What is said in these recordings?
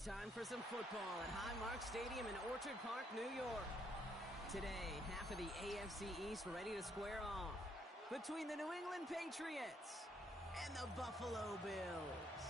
Time for some football at Highmark Stadium in Orchard Park, New York. Today, half of the AFC East ready to square off between the New England Patriots and the Buffalo Bills.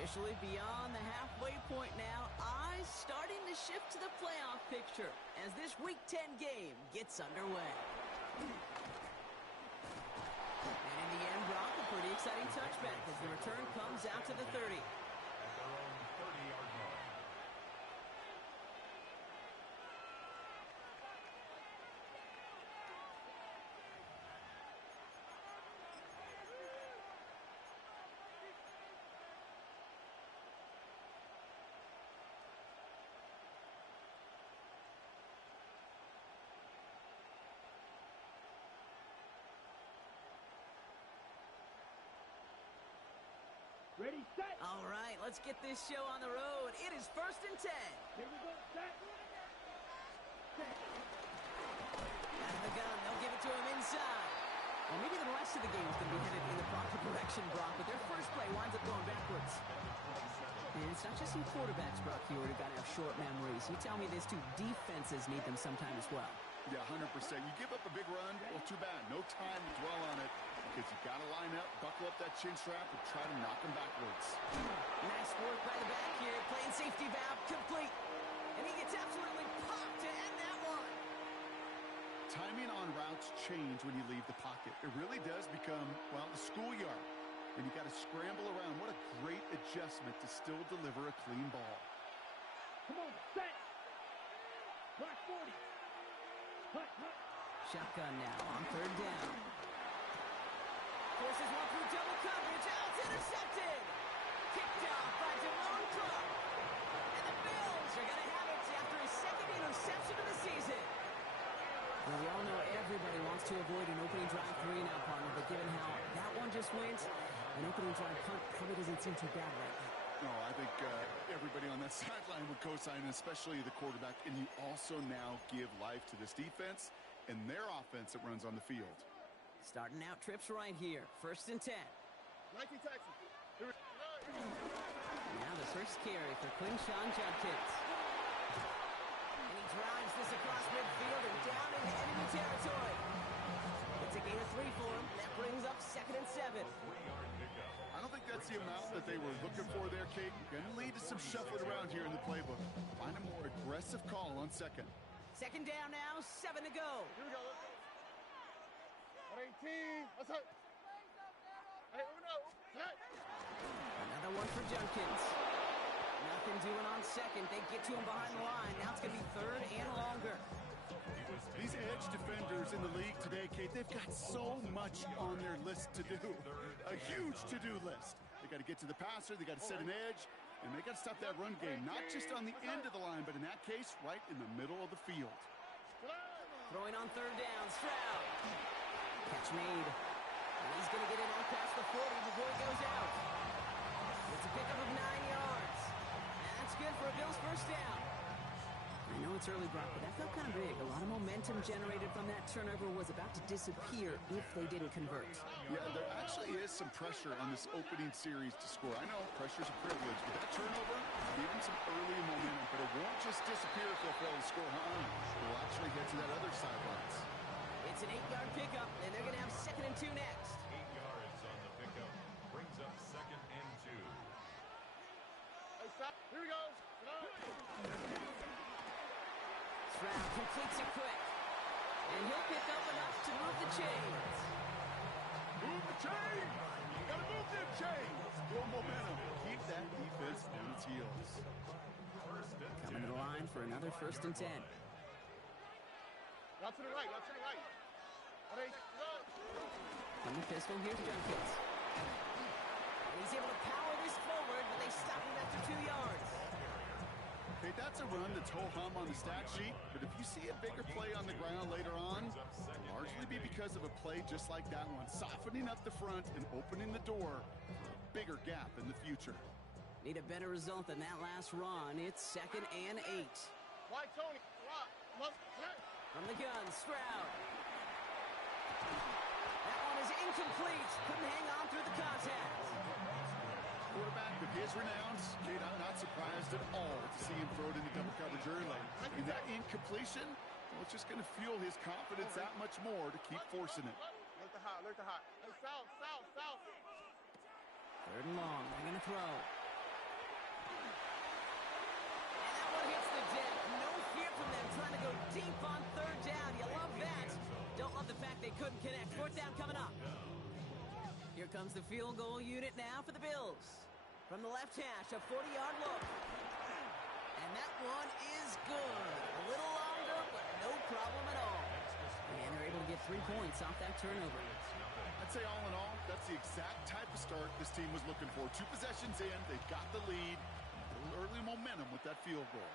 Officially beyond the halfway point now, eyes starting to shift to the playoff picture as this Week 10 game gets underway. And in the end, Brock, a pretty exciting touchback as the return comes out to the 30. At their own 30-yard line. Ready, set. All right, let's get this show on the road. It is 1st and 10. Here we go, set. Out of the gun, they'll give it to him inside. Well, maybe the rest of the game is going to be headed in the proper direction, Brock, but their first play winds up going backwards. And it's not just some quarterbacks, Brock, here who got to have short memories. You tell me this too, defenses need them sometime as well. Yeah, 100%. You give up a big run, well, too bad. No time to dwell on it because you got to line up, buckle up that chin strap, and try to knock them backwards. Nice work by the back here. Playing safety valve complete. And he gets absolutely popped to end that one. Timing on routes change when you leave the pocket. It really does become, well, the schoolyard. And you got to scramble around. What a great adjustment to still deliver a clean ball. Come on, set. Block 40. Hut. Shotgun now on 3rd down. Forces one through double coverage. Oh, it's intercepted. Kicked off by Jerome Cook. And the Bills are going to have it after his 2nd interception of the season. Well, we all know everybody wants to avoid an opening drive 3 now, partner, but given how that one just went, an opening drive punt probably doesn't seem too bad right now. No, I think everybody on that sideline would co-sign, especially the quarterback. And you also now give life to this defense and their offense that runs on the field. Starting out trips right here. 1st and 10. Nike Texas. Now the first carry for Quinshawn Judkins. And he drives this across midfield and down into enemy territory. It's a gain of 3 for him. That brings up 2nd and 7. I don't think that's the amount that they were looking for there, Kate. Going to lead to some shuffling around here in the playbook. Find a more aggressive call on 2nd. 2nd down now, 7 to go. Here we go. 18. Let's hit. Hey, Another one for Judkins. Nothing doing on 2nd. They get to him behind the line. Now it's going to be 3rd and longer. These edge defenders in the league today, Kate, they've got so much on their list to do. A huge to-do list. They got to get to the passer, they got to set an edge, and they got to stop that run game, not just on the end of the line, but in that case, right in the middle of the field. Throwing on 3rd down, Stroud. Catch made. And he's going to get it out past the 40 before he goes out. It's a pickup of 9 yards. And that's good for a Bills first down. I know it's early, Brock, but that felt kind of big. A lot of momentum generated from that turnover was about to disappear if they didn't convert. Yeah, there actually is some pressure on this opening series to score. I know pressure's a privilege, but that turnover gave them some early momentum, but it won't just disappear if they fail to score. We'll actually get to that other sidelines. It's an 8-yard pickup, and they're going to have 2nd and 2 next. 8 yards on the pickup. Brings up 2nd and 2. Hey, stop. Here we go. Stroud completes it quick. And he'll pick up enough to move the chains. Move the chains! You gotta move them chains! Build momentum. Keep that defense on its heels. Coming to the line for another 1st and 10. Out to the right, out to the right. From the pistol, here's Judkins. And he's able to power this forward, but they stop him after 2 yards. Okay, that's a run that's ho-hum on the stat sheet, but if you see a bigger play on the ground later on, it'll largely be because of a play just like that one, softening up the front and opening the door for a bigger gap in the future. Need a better result than that last run. It's 2nd and 8. Why, Tony? From the gun, Stroud. That one is incomplete. Couldn't hang on through the contact. Quarterback of his renowns, Kate, I'm not surprised at all to see him throw it into double coverage early. And that incompletion, well, it's just going to fuel his confidence that much more to keep forcing it. Look the hot, look the hot. Hey, south. 3rd and long, they're going to throw. And that one hits the deck. No fear from them trying to go deep on 3rd down. You love that. Don't love the fact they couldn't connect. 4th down coming up. Here comes the field goal unit now for the Bills. From the left hash, a 40-yard look. And that one is good. A little longer, but no problem at all. And they're able to get 3 points off that turnover. I'd say all in all, that's the exact type of start this team was looking for. 2 possessions in, they've got the lead. A little early momentum with that field goal.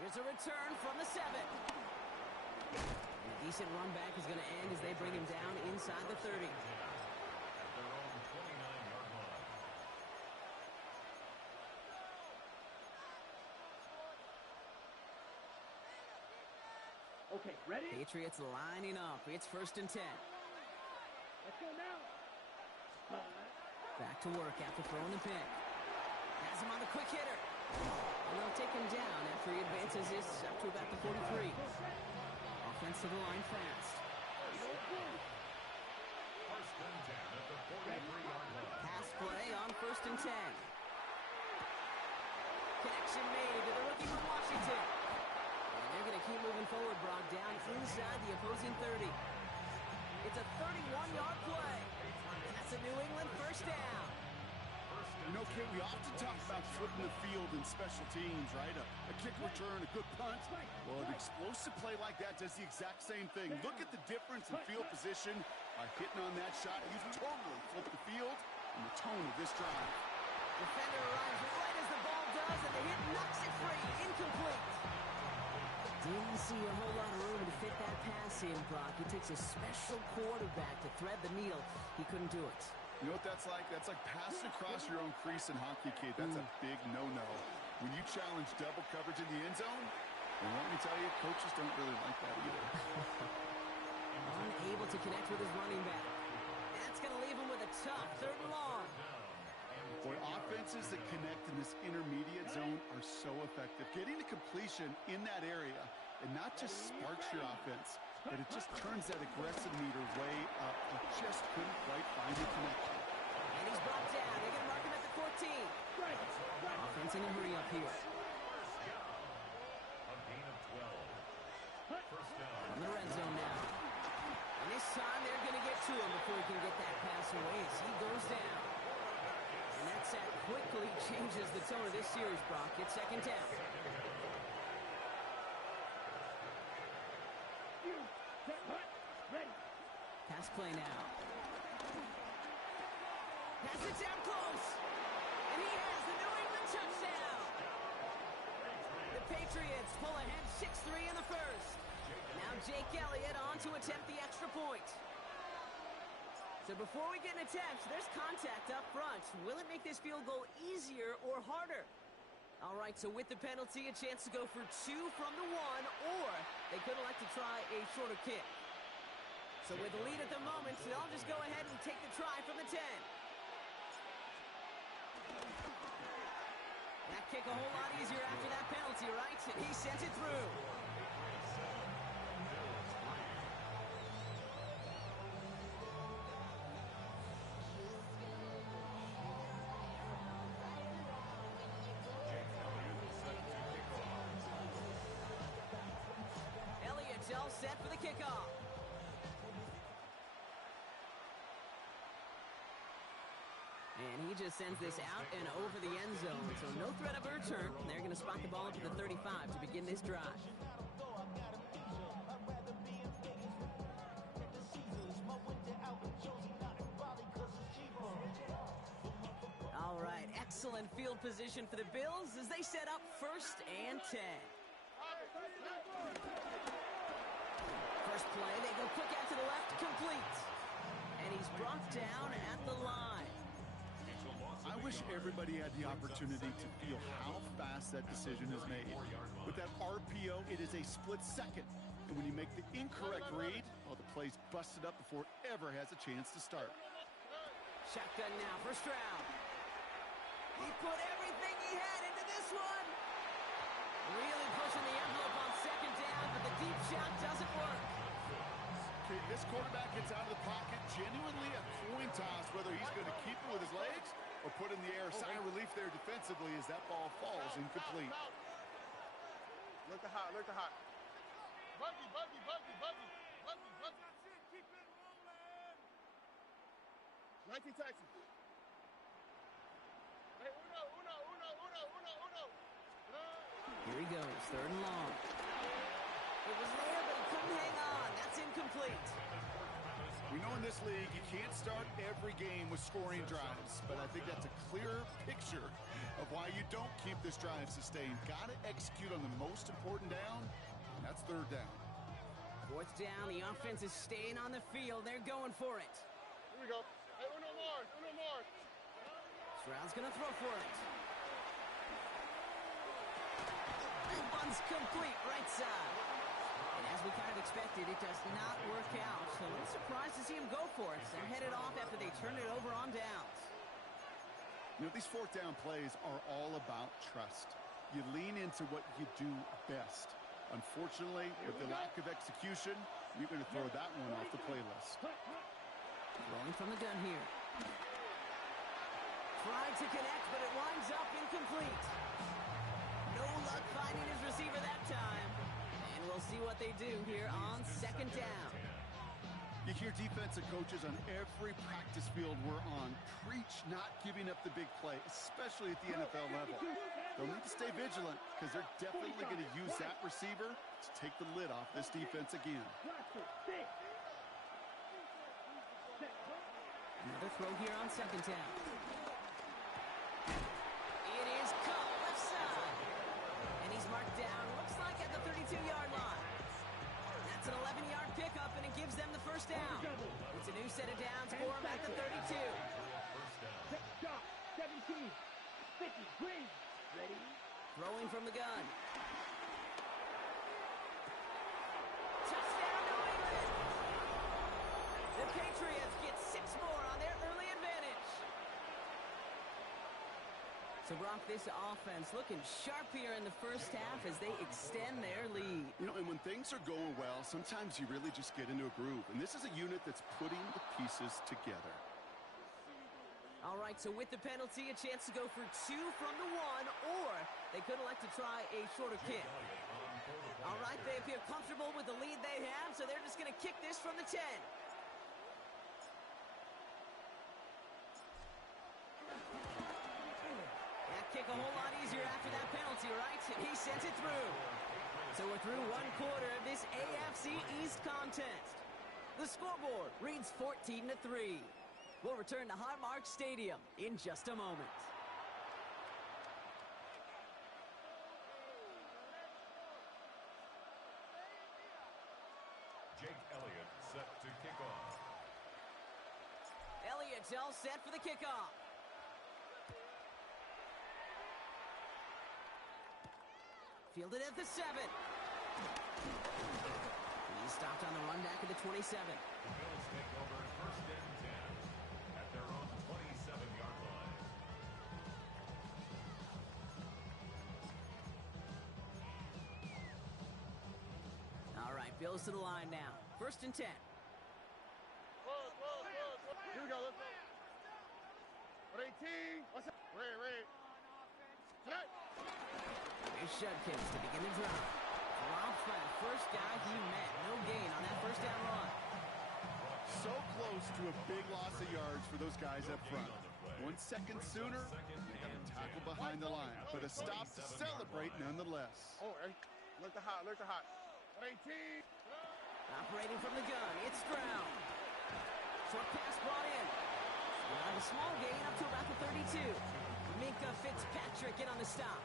Here's a return from the 7. And a decent run back is going to end as they bring him down inside the 30. At their own 29-yard line. Okay, ready? Patriots lining up. It's 1st and 10. Let's go now. Back to work after throwing the pick. Has him on the quick hitter. And they'll take him down after he advances this up to about the 43. Offense to the line fast. First and 10 at the 43-yard line. Pass play on 1st and 10. Connection made to the rookie from Washington. And they're going to keep moving forward, Brock, down inside the opposing 30. It's a 31-yard play. And that's a New England 1st down. You know, Kate, we often talk about flipping the field in special teams, right? A kick return, a good punt. Well, an explosive play like that does the exact same thing. Look at the difference in field position by hitting on that shot. You've totally flipped the field and the tone of this drive. Defender arrives right as the ball does, and the hit knocks it free. Incomplete. Didn't see a whole lot of room to fit that pass in, Brock. It takes a special quarterback to thread the needle. He couldn't do it. You know what that's like? That's like passing across your own crease in hockey, Kate. That's a big no-no. When you challenge double coverage in the end zone, and let me tell you, coaches don't really like that either. Unable to connect with his running back. That's going to leave him with a tough 3rd and long. Boy, offenses that connect in this intermediate zone are so effective. Getting to completion in that area, and not just sparks your offense, but it just turns that aggressive meter way up. You just couldn't quite find the connection. And he's brought down. They're going to mark him at the 14. Offense in a hurry up here. A gain of 12. First down. On the red zone now. And this time they're going to get to him before he can get that pass away as he goes down. And that sack quickly changes the tone of this series, Brock. It's 2nd down. Pass play now. Pass it down close. And he has the New England touchdown. The Patriots pull ahead 6-3 in the 1st. Now Jake Elliott on to attempt the extra point. So before we get an attempt, there's contact up front. Will it make this field goal easier or harder? All right, so with the penalty, a chance to go for 2 from the 1, or they could elect to try a shorter kick. So with the lead at the moment, they'll just go ahead and take the try from the 10. That kick a whole lot easier after that penalty, right? And he sent it through. Elliott's all set for the kickoff. And he just sends this out and over the end zone. So no threat of a return. They're going to spot the ball up to the 35 to begin this drive. All right, excellent field position for the Bills as they set up 1st and 10. First play, they go quick out to the left, complete. And he's brought down at the line. I wish everybody had the opportunity to feel how fast that decision is made. With that RPO, it is a split second. And when you make the incorrect read, well, the play's busted up before it ever has a chance to start. Shotgun now for Stroud. He put everything he had into this one. Really pushing the envelope on second down, but the deep shot doesn't work. Okay, this quarterback gets out of the pocket, genuinely a coin toss, whether he's going to keep it with his legs or put in the air. Sign of relief there defensively as that ball falls incomplete. Look to hot, look to hot. Buggy, buggy, buggy, buggy, buggy, buggy. Keep it rolling. 19 Texas. Hey, uno. Here he goes, third and long. It was there, but he couldn't hang on. That's incomplete. We know in this league you can't start every game with scoring drives, but I think that's a clear picture of why you don't keep this drive sustained. Got to execute on the most important down, and that's third down. Fourth down, the offense is staying on the field. They're going for it. Here we go. Hey, uno more. Stroud's going to throw for it. And one's complete, right side. And as we kind of expected, it does not work out. So a little surprised to see him go for it. They're headed off after they turn it over on downs. You know, these fourth down plays are all about trust. You lean into what you do best. Unfortunately, with the lack of execution, you're going to throw that one off the playlist. Rolling from the gun here. Tried to connect, but it winds up incomplete. No luck finding his receiver that time. And we'll see what they do here on second down. You hear defensive coaches on every practice field we're on preach not giving up the big play, especially at the NFL level. They'll need to stay vigilant because they're definitely going to use that receiver to take the lid off this defense again. Another throw here on second down. It is caught left side. And he's marked down, looks like at the 32-yard line. That's an 11-yard pickup, and it gives them the first down. It's a new set of downs for him at the 32. Stop. 17. 50. Green. Ready? Throwing from the gun. Touchdown, New England! The Patriots get 6 more on their early advantage. So, Brock, this offense looking sharp here in the first half as they extend their lead. You know, and when things are going well, sometimes you really just get into a groove. And this is a unit that's putting the pieces together. All right, so with the penalty, a chance to go for 2 from the 1, or they could elect to try a shorter kick. All right, they appear comfortable with the lead they have, so they're just going to kick this from the 10. That kick a whole lot easier after that penalty, right? And he sends it through. So we're through one quarter of this AFC East contest. The scoreboard reads 14-3. We'll return to Highmark Stadium in just a moment. Jake Elliott set to kick off. Elliott's all set for the kickoff. Fielded at the 7. He's stopped on the run back at the 27. The Bills take over first and 10 at their own 27-yard line. All right, Bills to the line now. First and 10. Here we go, let's go. 18. What's up? Red. Tonight. Here's Shudkins to begin the drive. Drops by the first guy he met. No gain on that first down run. So close to a big loss of yards for those guys up front. 1 second sooner, they got a tackle behind the line, but a stop to celebrate nonetheless. Oh, hey. Look to hot. 18. Operating from the gun, it's Stroud. Short pass brought in. Now a small gain up to about the 32. Minka Fitzpatrick in on the stop.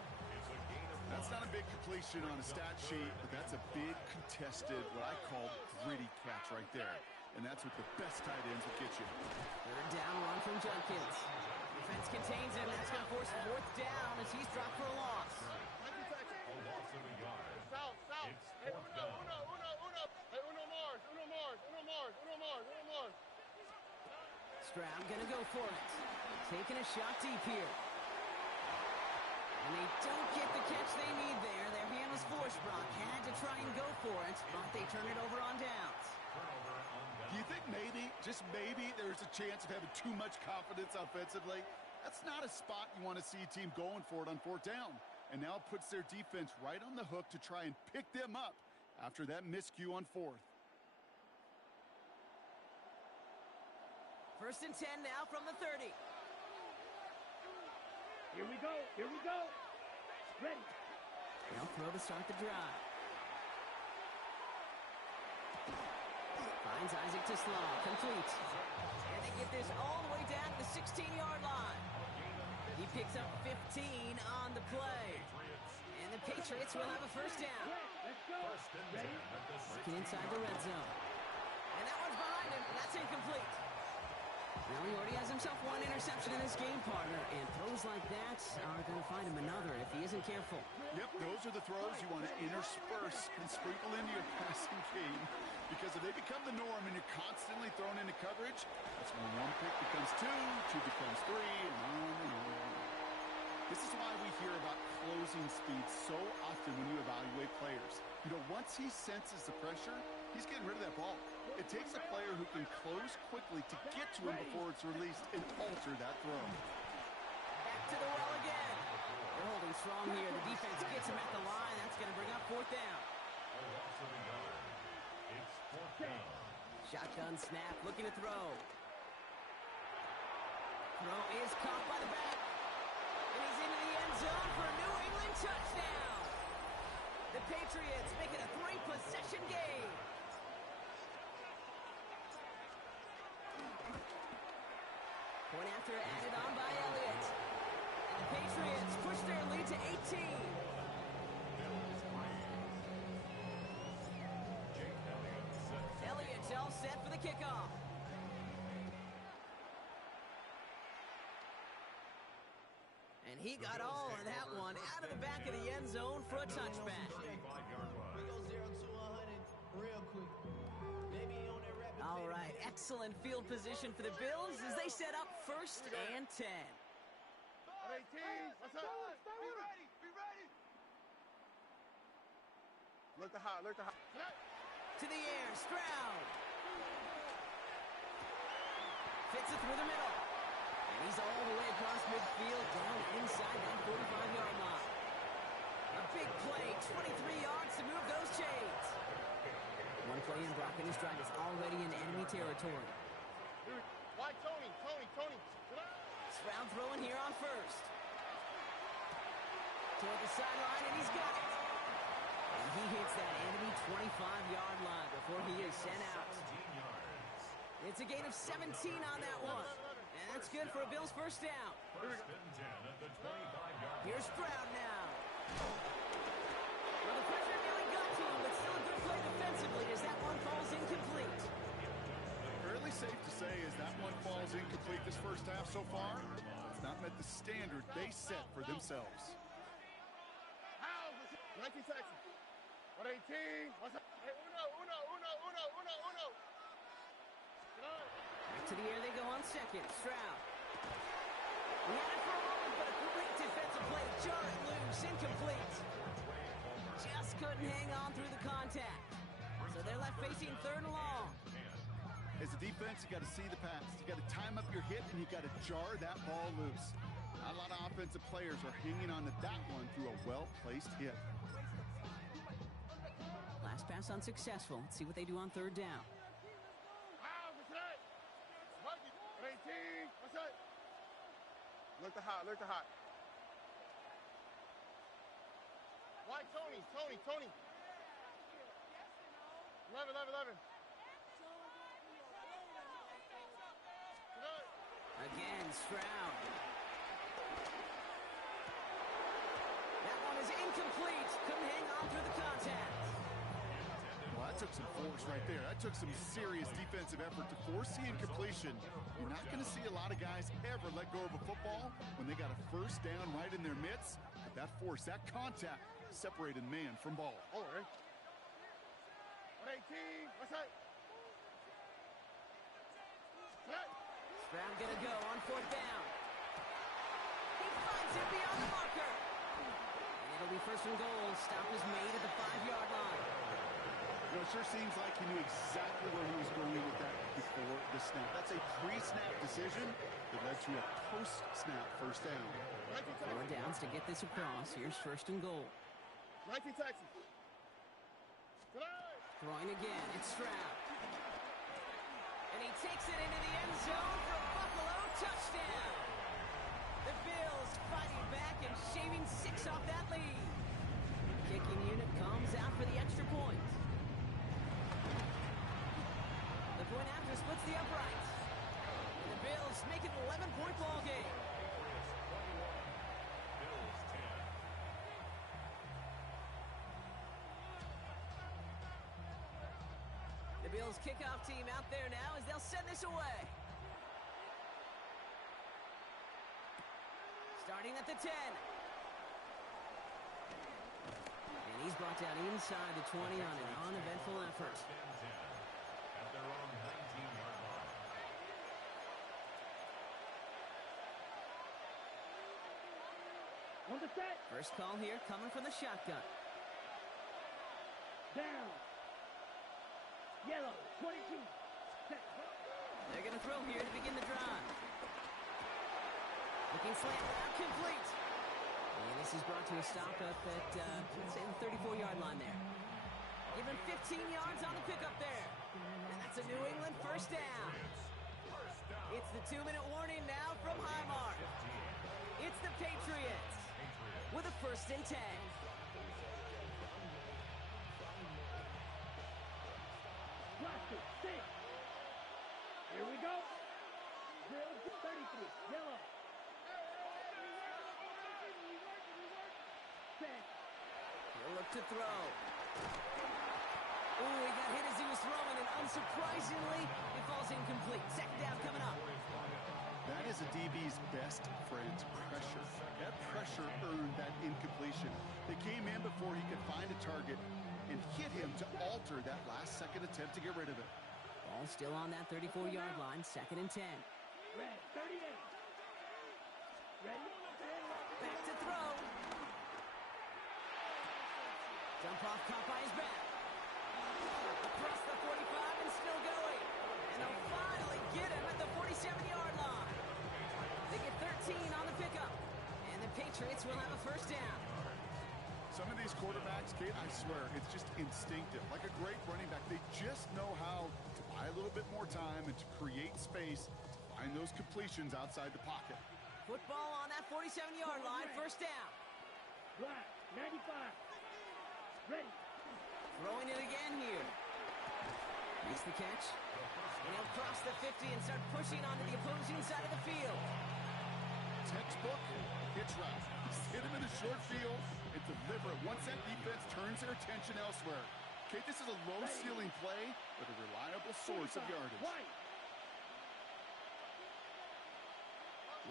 That's not a big completion on a stat sheet, but that's a big contested, what I call gritty catch right there. And that's what the best tight ends will get you. Third down run from Judkins. Defense contains him. He's dropped for a loss. 19 seconds. A loss of a yard. South. It's Hey, fourth Uno. down. Hey, Uno Mars. Stroud gonna go for it. Taking a shot deep here. And they don't get the catch they need there. Their hand was forced. Brock had to try and go for it, but they turn it over on downs. Turnover on Do down. you think maybe, just maybe, there's a chance of having too much confidence offensively? That's not a spot you want to see a team going for it on fourth down. And now it puts their defense right on the hook to try and pick them up after that miscue on fourth. 1st and 10 now from the 30. Here we go. Ready. They'll throw to start the drive. Finds Isaac to Slaw. Complete. And they get this all the way down to the 16-yard line. He picks up 15 on the play. And the Patriots will have a first down. Let's go. Ready? Working inside the red zone. And that one's behind him. That's incomplete. Now he already has himself one interception in this game, partner, and throws like that are going to find him another if he isn't careful. Yep, those are the throws you want to intersperse and sprinkle into your passing game. Because if they become the norm and you're constantly thrown into coverage, that's when one pick becomes two becomes three, and on and on. This is why we hear about closing speed so often when you evaluate players. You know, once he senses the pressure, he's getting rid of that ball. It takes a player who can close quickly to get to him before it's released and alter that throw. Back to the well again. They're holding strong here. The defense gets him at the line. That's going to bring up fourth down. A loss of a yard. It's fourth down. Shotgun snap, looking to throw. Throw is caught by the back. And he's into the end zone for a New England touchdown. The Patriots make it a 3-possession game. Point after added on by Elliott. And the Patriots push their lead to 18. Elliott's all set for the kickoff. And he got all of that one out of the back of the end zone for a touchback. 35-yard line. We go 0 to 100 real quick. Maybe on that rapid All fire. right, excellent field position for the Bills as they set up 1st and 10. 18. What's up? Be ready. Look the hot. To the air, Stroud. Fits it through the middle. And he's all the way across midfield, down inside that 45-yard line. A big play, 23 yards to move those chains. One play in, Brock, and his drive is already in enemy territory. Why Tony? Stroud throwing here on 1st. Toward the sideline, and he's got it. And he hits that enemy 25-yard line before he is sent out. 17 yards. It's a gain of 17 on that one. And that's good for a Bills first down. 1st and 10 at the 25-yard line. Here's Stroud now. Well, the pressure nearly got to him, but still a good play defensively as that one falls incomplete. Fairly safe to say as that one falls incomplete this first half so far, it's not met the standard they set for themselves. 19 seconds. 118. What's up? Hey, Uno. Back to the air they go on 2nd. Stroud. He had it for a moment, but a great defensive play to jar it loose. Incomplete. Just couldn't hang on through the contact. So they're left facing 3rd and long. As a defense, you got to see the pass. You got to time up your hit, and you got to jar that ball loose. Not a lot of offensive players are hanging on to that one through a well-placed hit. Last pass unsuccessful. Let's see what they do on 3rd down. What's up? Look the hot. Why Tony? 11. Again, Stroud. That one is incomplete. Couldn't hang on through the contact. Well, that took some force right there. That took some serious defensive effort to force the incompletion. You're not going to see a lot of guys ever let go of a football when they got a first down right in their midst. That force, that contact separated man from ball. All right. 118. What's that? Stroud gonna go on 4th down. He finds it beyond the marker. And it'll be 1st and goal. Stop is made at the 5-yard line. You know, it sure seems like he knew exactly where he was going with that before the snap. That's a pre-snap decision that led to a post-snap 1st down. 4 downs to get this across. Here's 1st and goal. 19 Texas. Throwing again. It's Stroud. And he takes it into the end zone for a Buffalo touchdown. The Bills fighting back and shaving 6 off that lead. Kicking unit comes out for the extra point. The point after splits the uprights. And the Bills make it an 11-point ball game. The Bills kickoff team out there now as they'll send this away. Starting at the 10. And he's brought down inside the 20 on an uneventful effort. At their own 19-yard line. On the set. First call here coming from the shotgun. Down. Yellow. 22. Set. They're going to throw here to begin the drive. Looking slant route complete. And this is brought to a stop up at, say, the 34-yard line there. Given 15 yards on the pickup there. And that's a New England 1st down. It's the 2-minute warning now from Highmark. It's the Patriots with a 1st and 10. Blaster. 6. Here we go. Drill 33. Yellow. Set. He'll look to throw. Ooh, he got hit as he was throwing, and unsurprisingly, it falls incomplete. 2nd down coming up. That is a DB's best friend, pressure. That pressure earned that incompletion. They came in before he could find a target and hit him to alter that last-second attempt to get rid of it. Ball still on that 34-yard line, 2nd and 10. Red. 38. Ready. Back to throw. Dump off caught by his back. Across the 45 and still going. And they'll finally get him at the 47-yard line. They get 13 on the pickup. And the Patriots will have a 1st down. Some of these quarterbacks, Kate, I swear, it's just instinctive. Like a great running back, they just know how to buy a little bit more time and to create space to find those completions outside the pocket. Football on that 47-yard line, 1st down. Black. 95. Ready. Throwing it again here. Makes the catch. And he'll cross the 50 and start pushing onto the opposing side of the field. Textbook hitch route. Hit him in the short field and deliver it. Once that defense turns their attention elsewhere. Kate, this is a low-ceiling play with a reliable source of yardage. White.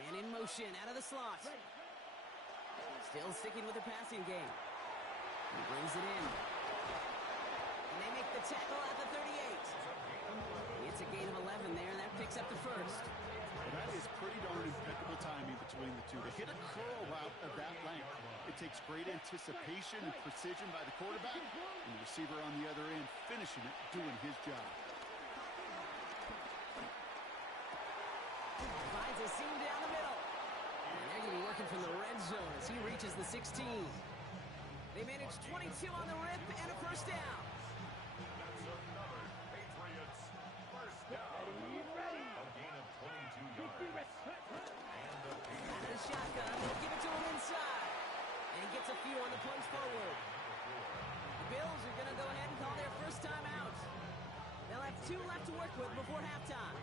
Man in motion out of the slot. Ready. Still sticking with the passing game. He brings it in. And they make the tackle at the 38. It's a gain of 11 there, and that picks up the 1st. Well, that is pretty darn impeccable timing between the two. To hit a curl route of that length, it takes great anticipation and precision by the quarterback, and the receiver on the other end finishing it, doing his job. Finds a seam down the middle. And they're going to be working from the red zone as he reaches the 16. They managed 22 on the rip and a 1st down. That's another Patriots 1st down. Ready. A gain of 22 yards. And the Out of the shotgun, they'll give it to him inside. And he gets a few on the punch forward. The Bills are going to go ahead and call their 1st time out. They'll have 2 left to work with before halftime.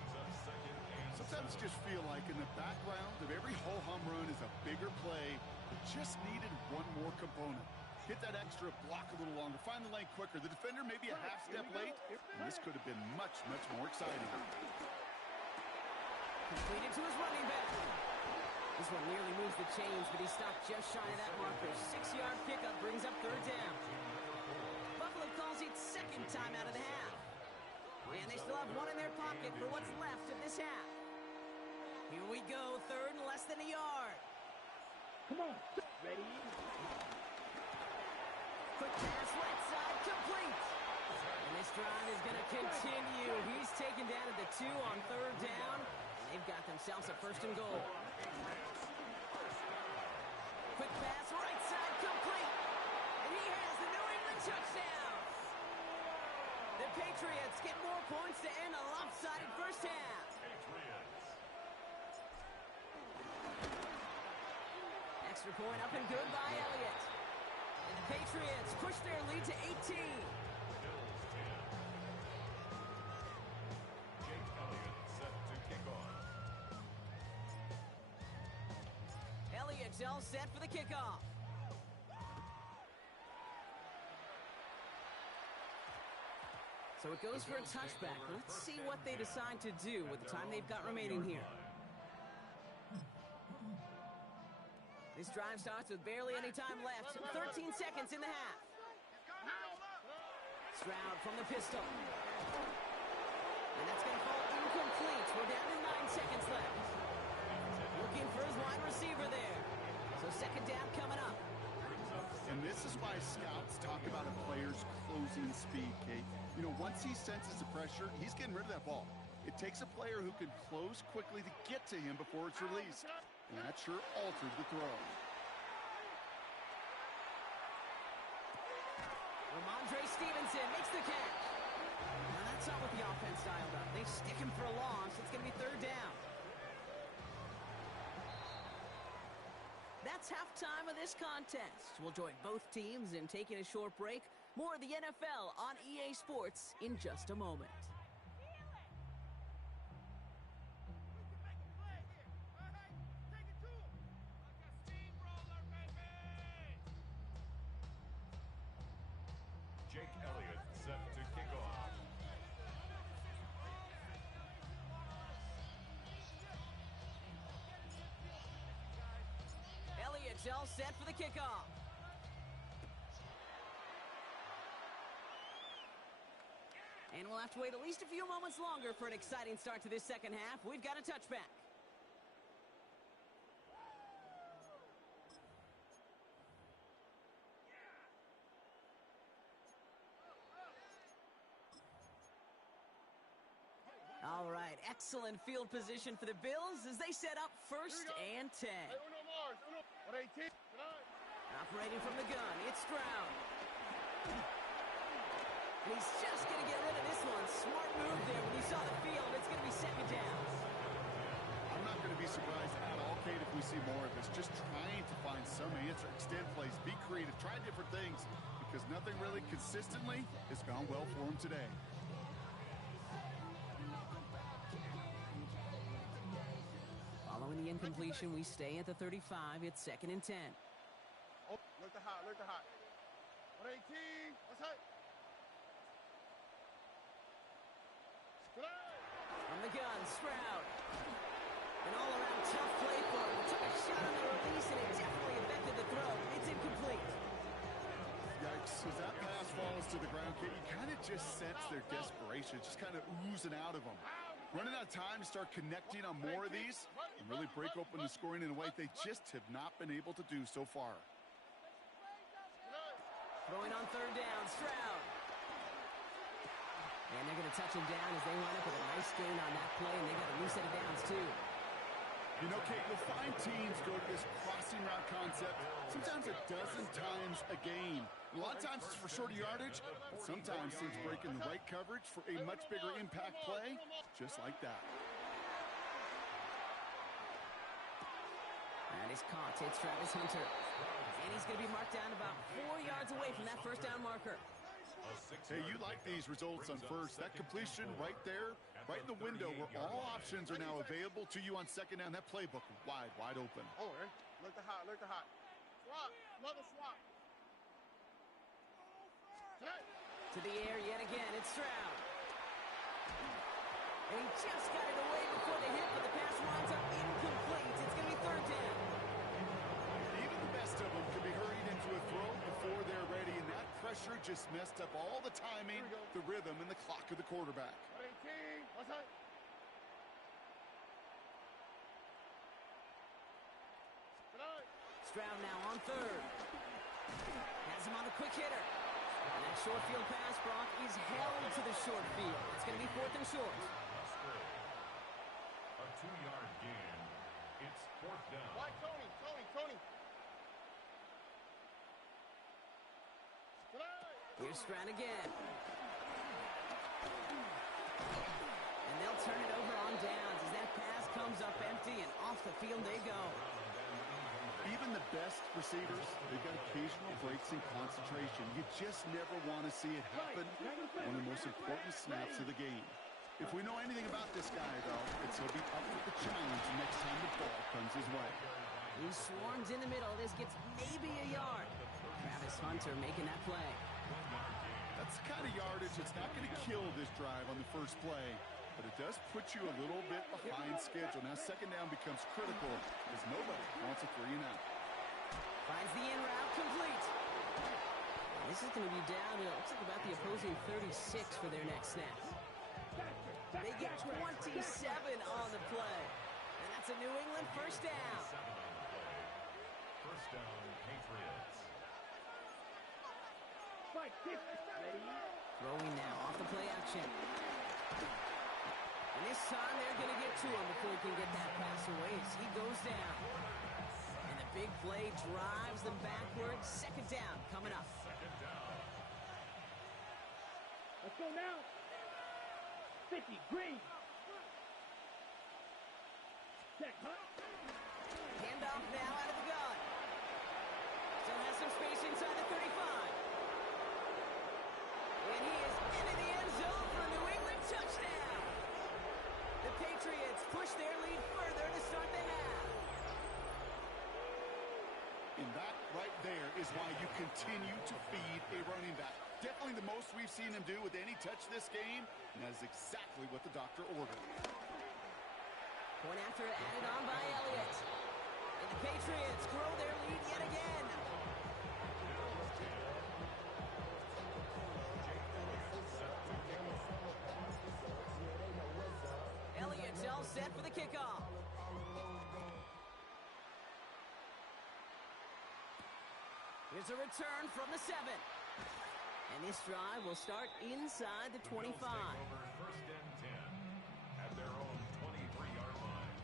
Sometimes just feel like in the background of every ho-hum run is a bigger play that just needed one more component. Hit that extra block a little longer, find the lane quicker. The defender may be a half step late, and this could have been much, much more exciting. Completed to his running back. This one nearly moves the chains, but he stopped just shy of that marker. 6-yard pickup brings up third down. Buffalo calls it second time out of the half. And they still have one in their pocket for what's left of this half. Here we go, third and less than a yard. Come on. Ready. Quick pass, right side, complete. And this drive is going to continue. He's taken down at the 2 on third down. And they've got themselves a first and goal. Quick pass, right side, complete. And he has the New England touchdown. The Patriots get more points to end a lopsided first half. Extra point up and good by Elliott. And the Patriots push their lead to 18. Jake Elliott set to kick off. Elliott's all set for the kickoff. So it goes for a touchback. Let's see what they decide to do with the time they've got remaining here. This drive starts with barely any time left. 13 seconds in the half. Stroud from the pistol. And that's going to fall incomplete. We're down to 9 seconds left. Looking for his wide receiver there. So second down coming up. And this is why scouts talk about a player's closing speed, Kate. You know, once he senses the pressure, he's getting rid of that ball. It takes a player who can close quickly to get to him before it's released. And that sure alters the throw. Ramondre Stevenson makes the catch. Now that's not what the offense dialed up. They stick him for a loss. It's going to be third down. That's halftime of this contest. We'll join both teams in taking a short break. More of the NFL on EA Sports in just a moment. Jake Elliott set to kick off. Elliott's all set for the kickoff. And we'll have to wait at least a few moments longer for an exciting start to this second half. We've got a touchback. All right, excellent field position for the Bills as they set up first and 10. Operating from the gun, it's Stroud. And he's just going to get rid of this one. Smart move there when you saw the field. It's going to be second down. I'm not going to be surprised at all, Kate, if we see more of this. Just trying to find some answer, extend plays, be creative, try different things, because nothing really consistently has gone well for him today. Following the incompletion, we stay at the 35. It's second and 10. Oh, look the hot, look the hot. 118, what's that? From the gun, Stroud. An all-around tough play for him. Took a shot on the release, and it definitely affected the throw. It's incomplete. Yikes, as that pass falls to the ground, Kate, you kind of just sense their desperation, just kind of oozing out of them. Running out of time to start connecting on more of these and really break open the scoring in a way they just have not been able to do so far. Throwing on third down, Stroud. And they're going to touch him down as they wind up with a nice gain on that play, and they got a new set of downs, too. You know, Kate, you'll find teams go to this crossing route concept sometimes a dozen times a game. A lot of times it's for shorter yardage, but sometimes teams break in the right coverage for a much bigger impact play, just like that. And he's caught. It's Travis Hunter. And he's going to be marked down about 4 yards away from that first down marker. Hey, you like these results on first. That completion right there, right in the window where all options are now available to you on second down. That playbook wide open. Oh, look the hot, look the hot. Swap, another swap. To the air yet again, it's Stroud. And he just got it away before the hit, but the pass winds up incomplete. It's going to be third down. pressure just messed up all the timing, the rhythm, and the clock of the quarterback. 118. What's that? Stroud now on third. Has him on the quick hitter. And that short field pass, Brock, is held to the short field. It's going to be 4th and short. A 2-yard gain. It's 4th down. Why, Tony? Here's Stroud again. And they'll turn it over on downs as that pass comes up empty, and off the field they go. Even the best receivers, they've got occasional breaks in concentration. You just never want to see it happen. One of the most important snaps of the game. If we know anything about this guy, though, it's he'll be up with the challenge next time the ball comes his way. He swarms in the middle. This gets maybe a yard. Travis Hunter making that play. That's the kind of yardage that's not going to kill this drive on the first play, but it does put you a little bit behind schedule. Now, second down becomes critical because nobody wants a 3 and out. Finds the in route complete. This is going to be down to, looks like about the opposing 36 for their next snap. They get 27 on the play. And that's a New England first down. First down, Patriots. Throwing now off the play action. And this time they're going to get to him before he can get that pass away as he goes down. And the big play drives them backwards. Second down coming up. Second down. Let's go now. 50, green. Check, huh? Handoff now out of the gun. Still has some space inside the 35. And he is into the end zone for a New England touchdown. The Patriots push their lead further to start the half. And that right there is why you continue to feed a running back. Definitely the most we've seen him do with any touch this game, and that is exactly what the doctor ordered. Point after added on by Elliott. And the Patriots grow their lead yet again. Elliott's all set for the kickoff. Here's a return from the 7. And this drive will start inside the 25. First and 10 at their own 23-yard line.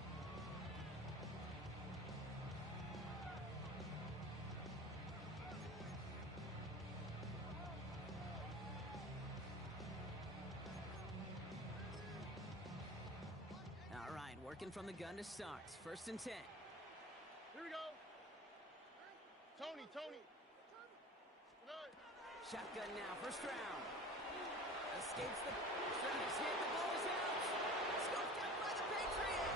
All right, working from the gun to start. First and 10. Here we go. Tony. Shotgun now for Stroud. Escapes the defenders hit. The ball is out. Scooped up by the Patriots.